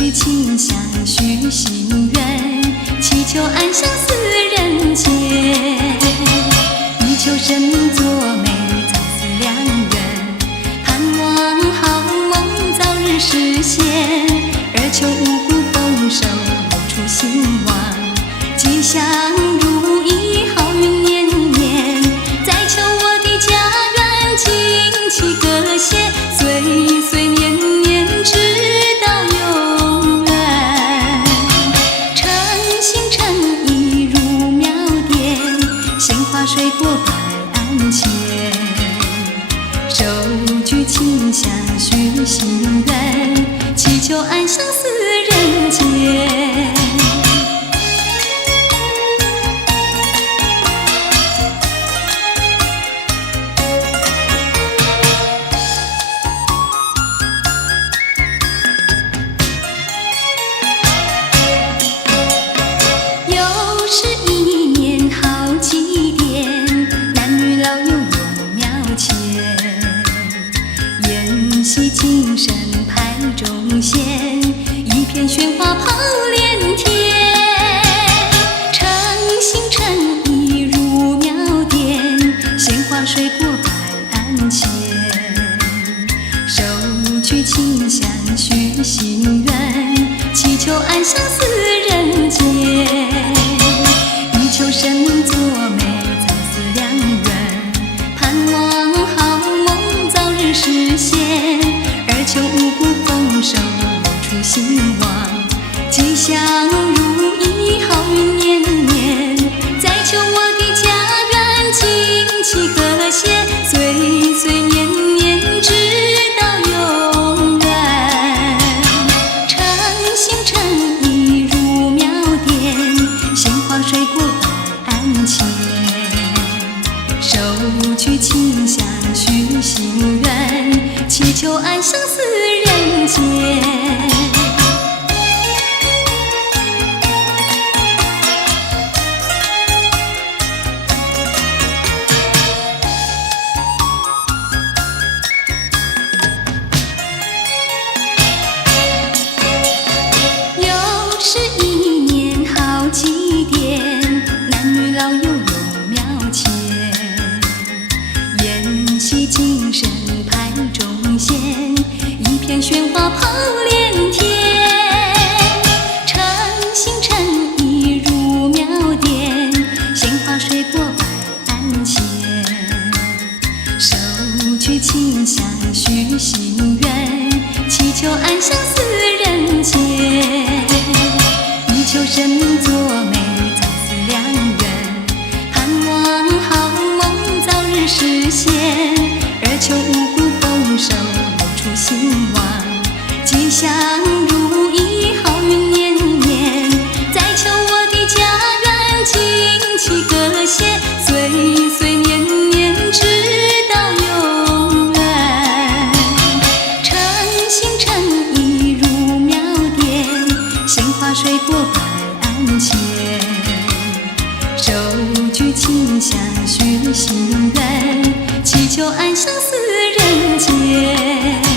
举琴弦续心愿，祈求安相思人间。欲求神作美，早思良缘，盼望好梦早日实现。而求五谷丰收，露出兴旺，吉祥如意，好运年年。再求我的家园金气和谐，岁岁年年直到永远。诚心诚意如妙典，鲜花水果摆案前。手举琴弦续心愿，祈求安相思人间。又是一年好祭典，男女老幼有庙前。宴席精神排中线，一片喧哗炮连天。诚心诚意如庙典，鲜花水果摆案前。手举琴弦续心愿，祈求安相思人间。欲求神作美，早思良缘，盼望好梦早日实现。而求五谷丰收，露出兴旺，吉祥如意，好运年年。再求我的家园金气和谐，岁岁年年直到永远。诚心诚意如庙典，鲜花水果摆案前。手举琴弦续心愿，祈求安相思人间。又是一年好祭典，男女老幼有庙前。宴席精神排中线，一片喧哗炮连天。诚心诚意如庙典，鲜花水果摆案前。手举琴弦续心愿，祈求安相思人间。欲求神作美，早思良缘，盼望好梦早日实现。而求五谷丰收，露出兴旺，吉祥如意，好运年年。再求我的家园金气和谐，岁岁年年直到永远。诚心诚意如庙典，鲜花水果摆案前。手举琴弦续心愿，祈求安相思人间。